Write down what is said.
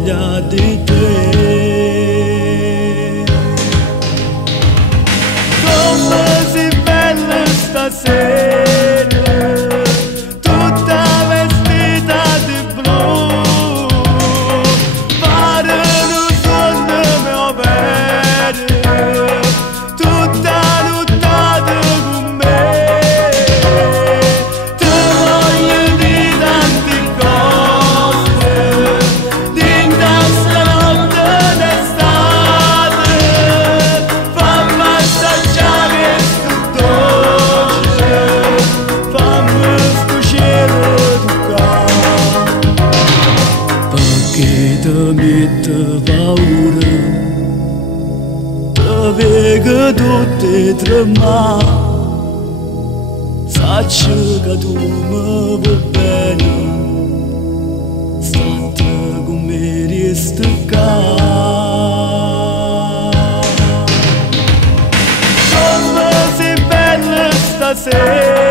voglia di te. Come sei bella stasera, tutta vestita di blu, pare un sogno mio vero, tutta nottata con me. Ti voglio di tante cose, di questa notte d'estate, fammi assaggiare sto dolce, fammi sto cielo toccare, perché ti mette paura, ti vedo tutte tremare. Sacci che tu mi vuoi bene, state con me resti qua. Come sei bella stasera.